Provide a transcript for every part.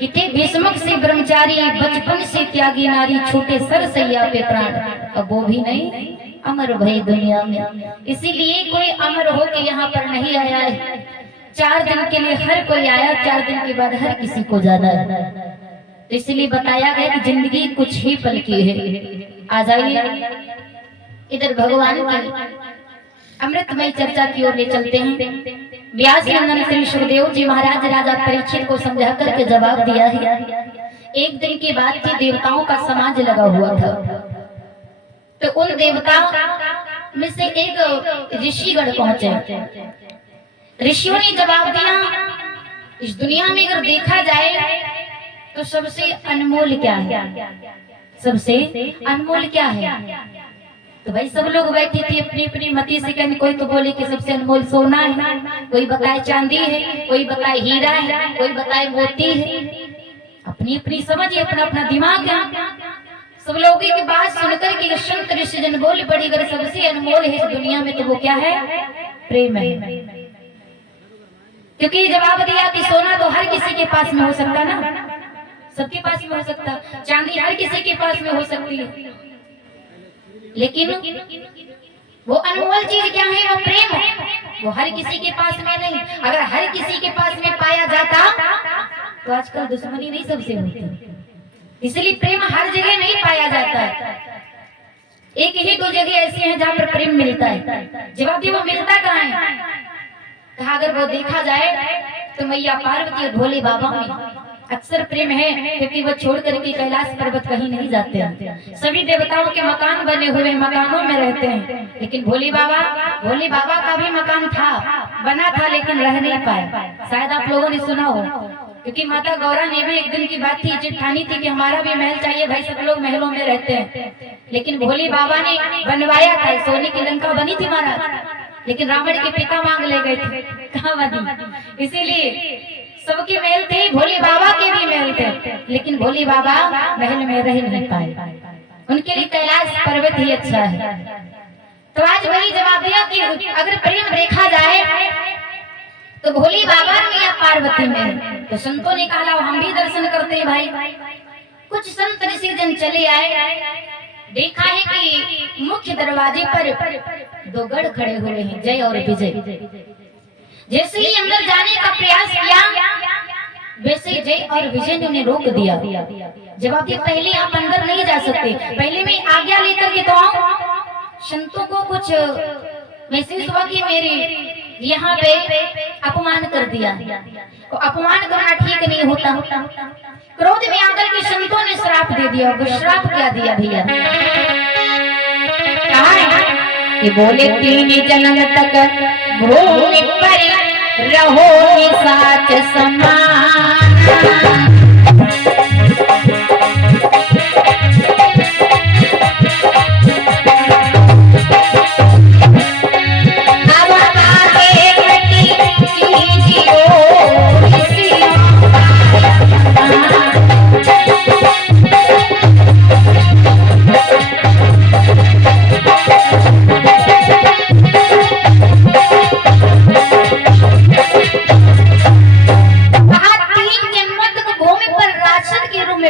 कि थे भीष्मक से ब्रह्मचारी, बचपन से त्यागी नारी, छूटे सर सैया पे प्राण। अब वो भी नहीं, अमर भई दुनिया में। इसीलिए कोई अमर हो के यहाँ पर नहीं आया है। 4 दिन के लिए हर कोई आया, 4 दिन के बाद हर किसी को जाना है। तो इसलिए बताया गया कि जिंदगी कुछ ही पल की है। आ जाइए इधर भगवान की अमृतमय चर्चा की ओर ले चलते हैं। व्यास नंदन श्री सुखदेव जी महाराज राजा परीक्षित को समझा करके जवाब दिया है। एक दिन की बात थी, देवताओं का समाज लगा हुआ था। तो उन देवताओं में से एक ऋषिगण पहुंचे। ऋषियों ने जवाब दिया, इस दुनिया में अगर देखा जाए तो सबसे अनमोल क्या है? सबसे अनमोल क्या है? तो भाई सब लोग बैठे थे अपनी अपनी मति से, कहने कोई तो बोले कि सबसे अनमोल सोना है, कोई बताए चांदी है, कोई बताए हीरा है, कोई बताए मोती है। अपनी अपनी समझ, अपना अपना दिमाग है। सब लोगों की बात सुनकर के संत ऋषि जन बोल पड़ी, अगर सबसे अनमोल है इस दुनिया में तो वो क्या है? प्रेम है। क्योंकि जवाब दिया कि सोना तो हर किसी के पास में हो सकता ना, सबके पास में हो सकता, चांदी हर किसी के पास में हो सकती है, लेकिन वो अनमोल चीज क्या है? वो प्रेम है। वो हर किसी के पास में नहीं। अगर हर किसी के पास में पाया जाता तो आजकल दुश्मनी नहीं सबसे होती। इसलिए प्रेम हर जगह नहीं पाया जाता है। एक ही 2 जगह ऐसी हैं जहाँ पर प्रेम मिलता है। जवाब वो मिलता कहाँ है? कहा अगर वो देखा जाए तो मैया पार्वती और भोले बाबा में अक्सर प्रेम है, क्योंकि वो छोड़ करके कैलाश पर्वत कहीं नहीं जाते हैं। सभी देवताओं के मकान बने हुए, मकानों में रहते हैं, लेकिन भोले बाबा का भी मकान था, बना था, लेकिन रह नहीं पाए। शायद आप लोगों ने सुना हो, क्योंकि माता गौरा ने भी एक दिन की बात थी, चिट्ठानी थी कि हमारा भी महल चाहिए भाई, सब लोग महलों में रहते हैं। लेकिन भोले बाबा ने बनवाया था, सोने की लंका बनी थी महाराज, लेकिन रावण के पिता मांग ले गए थे, कहाँ बनी। इसीलिए सबके महल थे, भोले बाबा के भी महल थे, लेकिन भोले बाबा महल में रह नहीं पाए। उनके लिए कैलाश पर्वत ही अच्छा है। तो आज वही जवाब दिया कि अगर प्रेम देखा जाए तो भोले बाबा में या पार्वती में। तो संतों ने कहा हम भी दर्शन करते हैं भाई। कुछ संत ऋषि जन चले आए, देखा है कि मुख्य दरवाजे पर 2 गढ़ खड़े हुए हैं, जय और विजय। जैसे ही अंदर जाने का प्रयास किया, वैसे जय और विजय ने उन्हें रोक दिया। जवाब दिया पहले आप अंदर नहीं जा सकते, पहले मैं आज्ञा लेकर के तो आऊं। संतों को कुछ महसूस हुआ कि मेरे यहाँ पे अपमान कर दिया, तो अपमान करना ठीक नहीं होता। क्रोध में आकर के संतों ने श्राप दे दिया। वो श्राप क्या दिया भैया? कि बोले 3 जन्म तक भूमि पर रहो निसाच समान।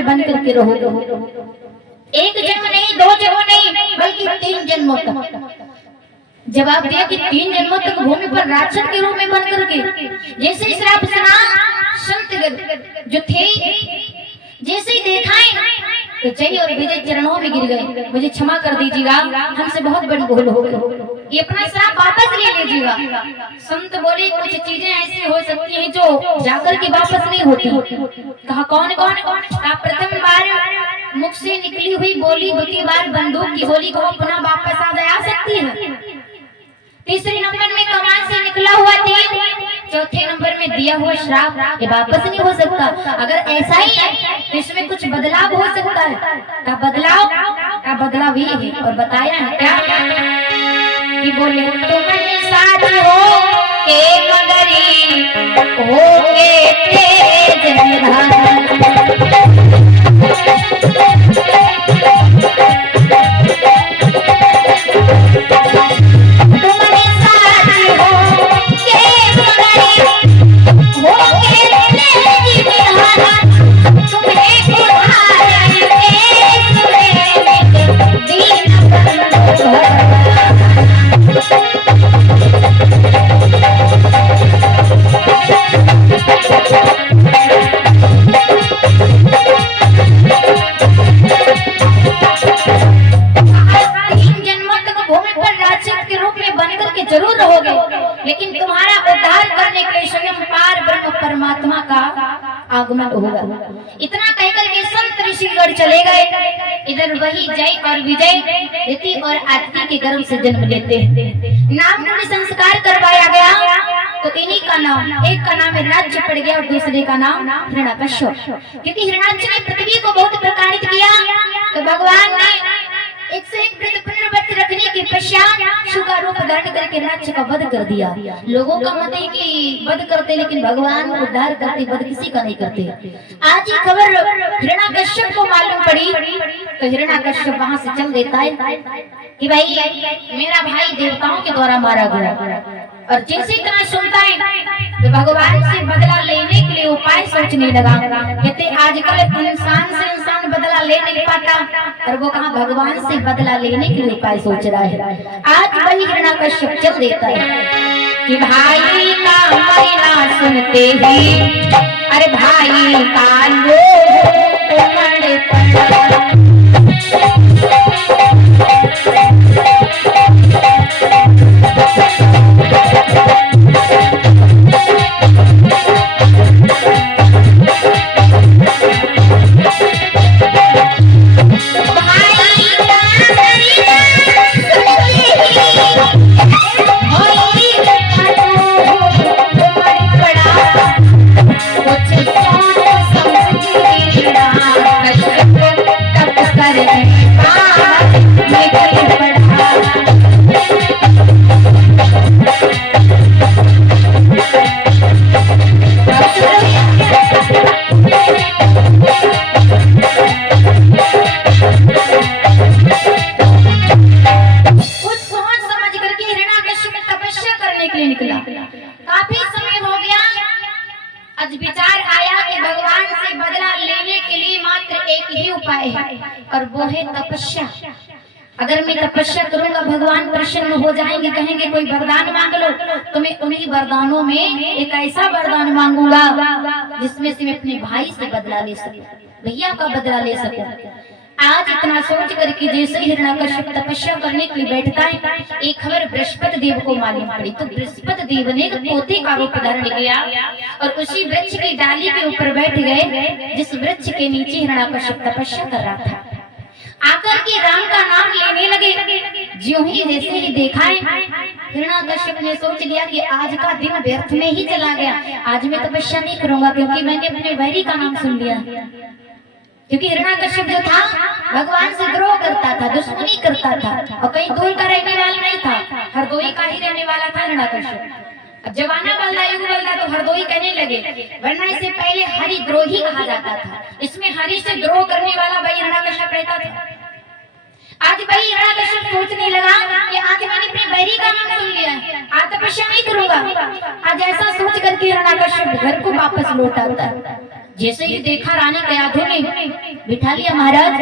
बन करके रहो। 1 जन्म नहीं, 2 जन्म नहीं, बल्कि 3 जन्मों तक। जवाब दिया कि 3 जन्मों तक भूमि पर राक्षस के रूप में बन करके। जैसे श्राप सुना, संत जो थे जैसे ही देखा तो जय और विजय चरणों में गिर गए। मुझे क्षमा कर दीजिएगा, हमसे बहुत बड़ी भूल हो गई, ये अपना श्राप वापस ले लीजिएगा। संत बोले कुछ चीजें ऐसी हो सकती हैं जो जाकर के वापस नहीं होती। कहा कौन कौन? कहा प्रथम बार मुख से निकली हुई बोली, दूसरी बार बंदूक की गोली को पुनः वापस आ जा सकती है। तीसरे नंबर में कमान से निकला हुआ तीर, चौथे नंबर में दिया हुआ श्राप, ये वापस नहीं हो सकता। अगर ऐसा ही है तो इसमें कुछ बदलाव हो सकता है। का बदलाव ये है, और बताया है क्या कि बोले तुम साथ हो के मगरी हो के तेज निधान। आगमन होगा। इतना कहकर के संत ऋषिगण चले गए। इधर वही जय और विजय रीति और आरती के गर्भ से जन्म लेते हैं। नाम में संस्कार करवाया गया तो इन्हीं का नाम, एक का नाम हिरणाक्ष पड़ गया और दूसरे का नाम हिरण्यकश्यप, क्योंकि हिरणाक्ष ने पृथ्वी को बहुत प्रताड़ित किया तो भगवान ने 101 व्रत रखने के पश्चात शिव का रूप धारण करके हिरणाक्ष का वध कर दिया। लोगों का मत है कि वध करते लेकिन भगवान उद्धार करते, वध किसी का नहीं करते। आज ये खबर हिरण्याकश्यप को मालूम पड़ी तो हिरण्याकश्यप वहां से चल देता है कि भाई मेरा भाई देवताओं के द्वारा मारा गया। और जैसे इतना सुनता है तो भगवान से बदला लेने के लिए उपाय सोचने लगा। कहते आजकल इंसान से इंसान बदला ले नहीं पाता और वो कहा भगवान से बदला लेने के लिए उपाय सोच रहा है। आज वही हिरण्याकश्यप चल देता है कि भाई का मरना सुनते ही अरे भाई का और वो है तपस्या। अगर मैं तपस्या करूंगा भगवान प्रसन्न हो जाएंगे, कहेंगे कोई वरदान मांग लो तो मैं उन्हीं वरदानों में एक ऐसा वरदान मांगूंगा जिसमें से मैं अपने भाई से बदला ले सकूं, भैया का बदला ले सकूं। आज इतना सोच करके जैसे हिरण्याकश्यप तपस्या करने के लिए बैठता है, एक खबर बृहस्पति देव को मालूम पड़ी तो बृहस्पति देव ने पोते का रूप धारण किया और उसी वृक्ष की डाली के ऊपर बैठ गए जिस वृक्ष के नीचे हिरण्याकश्यप तपस्या कर रहा था। आकर के राम का नाम लेने लगे। ज्यों ही जैसे ही देखा है हिरण्याकश्यप ने सोच लिया कि आज का दिन व्यर्थ में ही चला गया, आज मैं तपस्या नहीं करूंगा क्योंकि मैंने अपने वैरी का नाम सुन लिया। क्योंकि हिरण्याकश्यप जो था भगवान से द्रोह करता था, दुश्मनी करता था और कहीं दूर का रहने वाला नहीं था, हरदोई का ही रहने वाला था हिरण्याकश्यप। अब जवाना बल्ला युग बल्ला तो हरदोई कहने लगे, वरना इससे पहले हरिद्रोही कहा जाता था। इसमें हरि से द्रोह करने वाला भाई हिरण्याकश्यप रहता था। आज भाई हिरण्याकश्यप सोचने लगा कि आज मैंने अपने बैरी का नाम सुन लिया है, आज तपस्या नहीं करूंगा। आज ऐसा सोच करके हिरण्याकश्यप घर को वापस लौट आता है। जैसे ही देखा रानी कयाधु ने बिठा लिया, महाराज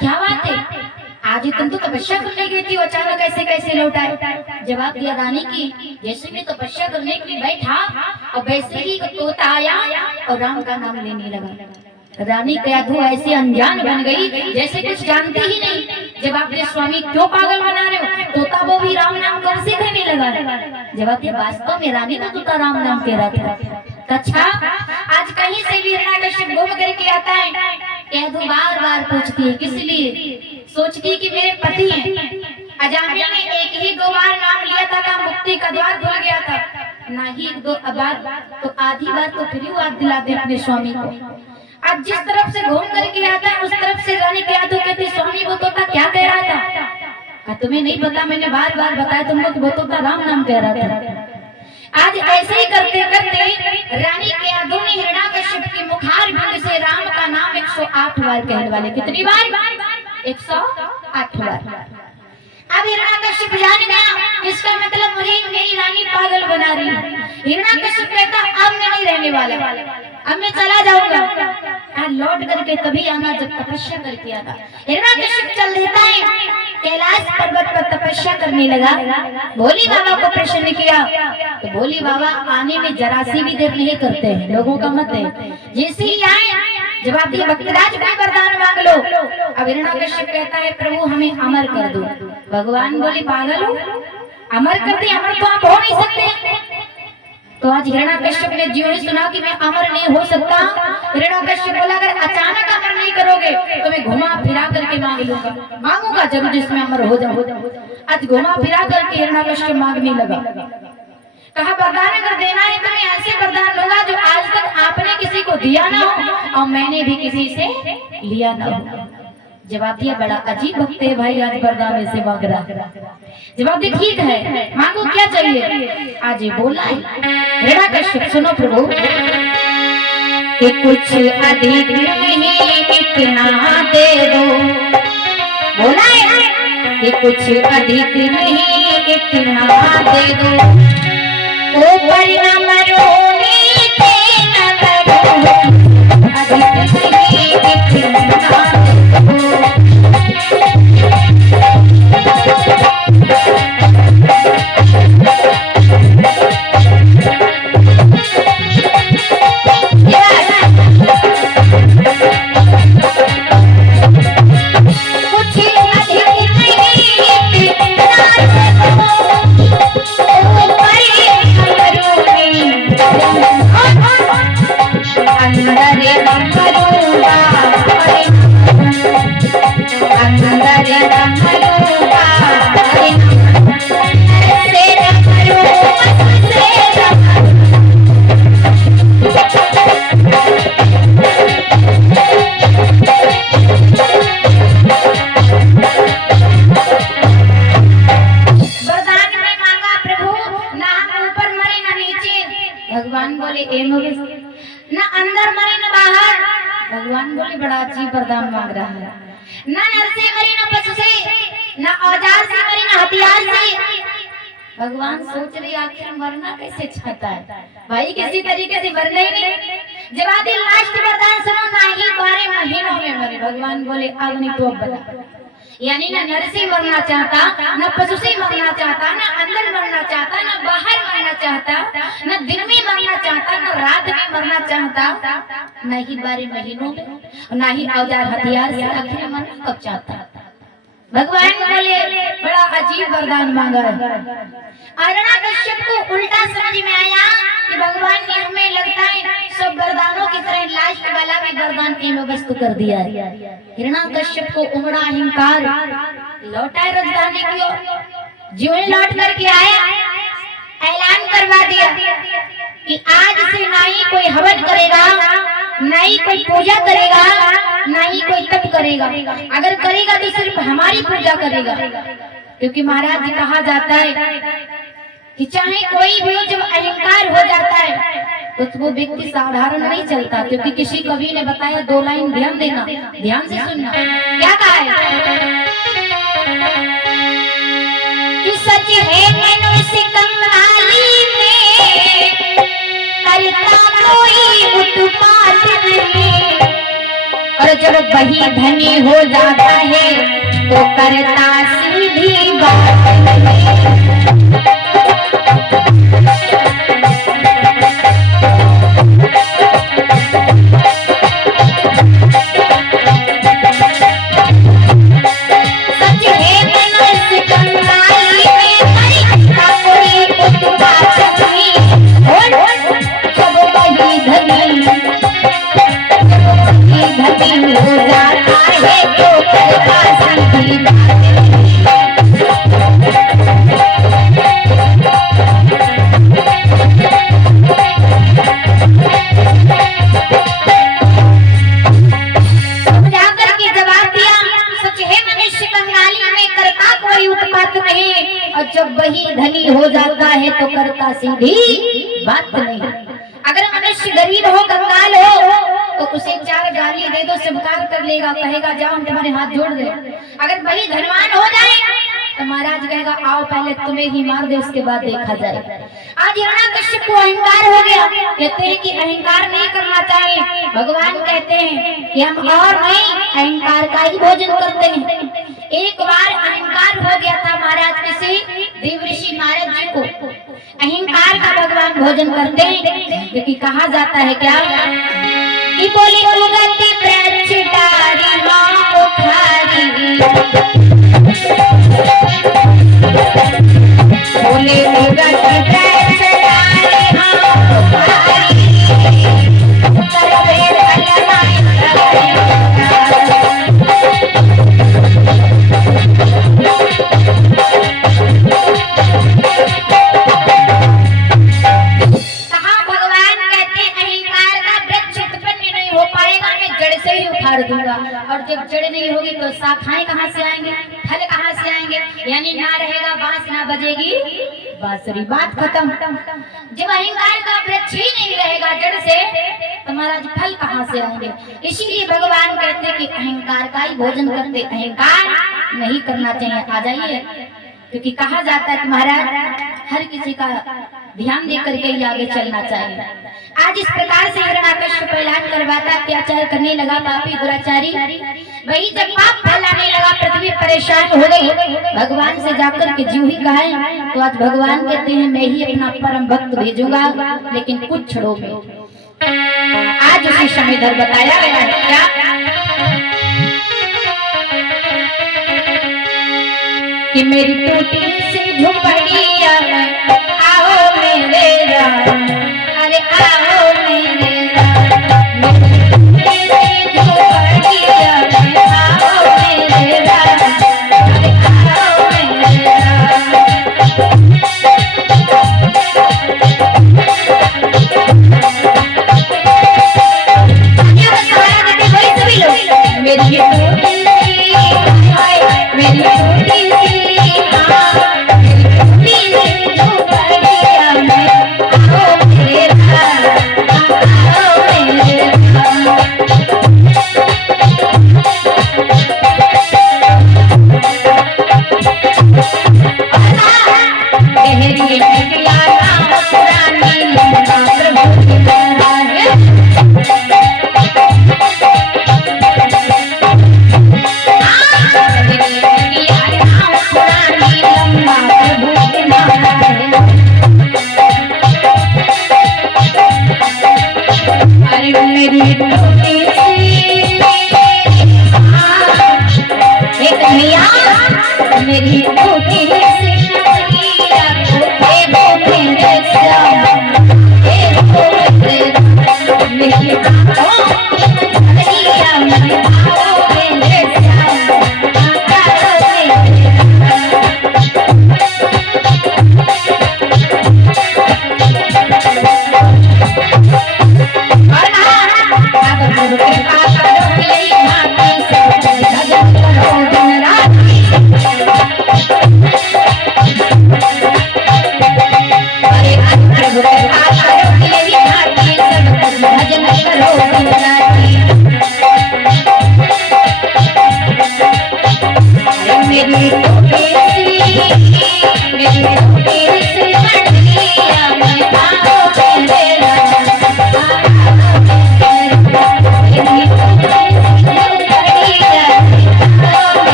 क्या बात है, आज तुम तो तपस्या करने गई थी, अचानक कैसे लौट आए। जवाब दिया रानी की जैसे मैं तपस्या करने के लिए बैठा और वैसे ही तोता आया और राम का नाम लेने लगा। रानी कयाधु ऐसे अनजान बन गई जैसे कुछ जानती ही नहीं। जवाब दिया स्वामी क्यों पागल बना रहे हो, तोता वो भी राम नाम कब से कहने लगा। जवाब दिया वास्तव में रानी तो तोता राम नाम कह रहा था। अच्छा आज कहीं से भी हिरण्याकश्यप घूम करके आता है, कयाधु बार बार पूछती है किस लिए, सोचती है कि मेरे पति हैं। अजामिल ने एक ही दो बार नाम लिया था, मुक्ति का द्वार खुल गया था, ना ही एक दो बार तो आधी बार तो फिर याद दिलाते अपने स्वामी को। आज जिस तरफ से घूम करके आता है उस तरफ से रानी कयाधु कहती स्वामी वो तोता क्या कह रहा था, तुम्हें नहीं पता, मैंने बार बार बताया तुमको कि वो तोता राम नाम कह रहा था। आज ऐसे ही करते करते रानी कयाधु ने हिरण्याकश्यप के मुखार बिंद से राम का नाम 108 बार कहने वाले, कितनी बार, 108 बार। अब हिरण्याकश्यप जान गया इसका मतलब मुझे मेरी रानी पागल बना रही है। हिरण्याकश्यप कहता अब मैं नहीं रहने वाला, अब मैं चला जाऊंगा। लौट करके तभी आना जब तपस्या करके आना। हिरण्याकश्यप चल देता है, कैलाश पर्वत पर तपस्या करने लगा। भोली बाबा को प्रसन्न किया तो भोली बाबा आने में जरा सी भी देर नहीं करते हैं, लोगों का मत है। जैसे ही आए जवाब दिया भक्तराज कोई वरदान मांग लो। अब हिरण्याकश्यप कहता है प्रभु हमें अमर कर दो। भगवान बोले पागल हो, अमर कर दे, अमर तो आप हो नहीं सकते। तो आज हिरण्याकश्यप ने ज्यों ही सुना कि मैं अमर नहीं हो सकता हिरण्यकश्यप बोला अगर अचानक अमर नहीं करोगे तो मैं घुमा फिरा करके मांग लूंगा, मांगूंगा जरूर जिसमें अमर हो जाओ। आज घुमा फिरा करके हिरण्यकश्यप मांगने लगा। कहा वरदान अगर देना है तो मैं ऐसे वरदान लूंगा जो आज तक आपने किसी को दिया ना हो और मैंने भी किसी से लिया ना हो। जवाब दिया बड़ा अजीब वक्त है भाई, आज वरदान ऐसे मांग रहा। जवाब दिया ठीक है मांगो क्या चाहिए। आज ये बोला है हिरण्यकश्यप सुनो प्रभु कि कुछ अधिक नहीं इतना दे दो, बोला है कि कुछ अधिक नहीं इतना दे दो, ऊपर न मरो नीचे न करो, अधिक नहीं इतना दे दो। भगवान बोले न अंदर मरे न बाहर। भगवान बोले बड़ा अजीब वरदान मांग रहा है, न नर से मरे न पशु से, न औजार से मरे न हथियार से। भगवान सोच रहे आखिर मरना कैसे चाहता है भाई, किसी तरीके से मरना ही नहीं। जब आदि लास्ट वरदान सुनो ना ही 12 महीनों में मरे। भगवान बोले अब नहीं तो अब बता, यानी न नर से मरना चाहता, न पशु से मरना चाहता, न अंदर मरना चाहता, न बाहर मरना चाहता, न दिन में मरना चाहता, न रात में मरना चाहता, न ही 12 महीनों में, न ही औजार हथियार से। आखिर मरना कब चाहता। भगवान बोले बड़ा अजीब वरदान मांगा है। हिरण्यकश्यप को उल्टा समझ में आया कि भगवान ने हमें लगता है सब वरदानों की तरह लास्ट वाला भी वरदान एवं वस्तु कर दिया है। हिरण्यकश्यप को उमड़ा अहंकार लौटा राजधानी की ओर, जो लौट करके आया ऐलान करवा दिया कि आज से ना ही कोई हवन करेगा, ना ही कोई पूजा करेगा, ना ही कोई तप करेगा। अगर करेगा तो सिर्फ हमारी पूजा करेगा, क्योंकि महाराज जी कहा जाता है कि चाहे कोई भी जब अहंकार हो जाता है तो वो व्यक्ति साधारण नहीं चलता। क्योंकि किसी कवि ने बताया 2 लाइन ध्यान देना, ध्यान से सुनना। क्या कहा है कि सच है मनुष्य कंगाली में, करता कोई उत्पात नहीं, और जब वही धनी हो जाता है तो करता सीधी बात नहीं। जब वही धनी हो जाता है तो करता सीधी बात नहीं। अगर मनुष्य गरीब हो, कंगाल हो, तो उसे 4 गाली दे दो, स्वीकार कर लेगा, कहेगा जाओ हम तुम्हारे हाथ जोड़ दे। अगर वही धनवान हो जाए तो महाराज कहेगा आओ पहले तुम्हें ही मार दे, उसके बाद देखा जाए। आज हिरण्यकश्यप को अहंकार हो गया। कहते हैं कि अहंकार नहीं करना चाहिए। भगवान कहते हैं कि हम और नहीं अहंकार का ही भोजन करते हैं। एक बार अहंकार हो गया था महाराज किसी देवऋषि नारद जी को। अहंकार का भगवान भोजन करते हैं, क्योंकि कहा जाता है क्या कि बोली उगति वृक्ष डारी मां उखारी, बोले उगति वृक्ष डारी मां उखारी, वैसे ही उखाड़ दूंगा। और जब जड़ नहीं होगी तो शाखाएं कहाँ से आएंगे, फल कहाँ से आएंगे? यानी ना रहेगा बांस ना बजेगी बांसुरी। बात खत्म। जब अहंकार का वृक्ष ही नहीं रहेगा जड़ से तो महाराज फल कहाँ से आएंगे? इसीलिए भगवान कहते कि अहंकार का ही भोजन करते, अहंकार नहीं करना चाहिए। आ जाइए, क्योंकि कहा जाता है कि महाराज हर किसी का ध्यान दे करके ही आगे चलना चाहिए। आज इस प्रकार से हिरण्याकश्यप प्रहलाद करवाता, अत्याचार करने लगा पापी दुराचारी। वही जब पाप फैलाने लगा पृथ्वी परेशान हो गई, भगवान से जाकर के जीव ही कहा तो आज भगवान कहते हैं मैं ही अपना परम भक्त भेजूंगा, लेकिन कुछ क्षणों में। आज उसी समय इधर बताया गया है क्या कि मेरी टूटी सी झुपड़िया आओ मेरे राम, अरे आओ मेरे राम, मेरी टूटी सी झुपड़िया आओ मेरे राम, अरे आओ मेरे राम। मेरी टूटी मेरी टूटी सी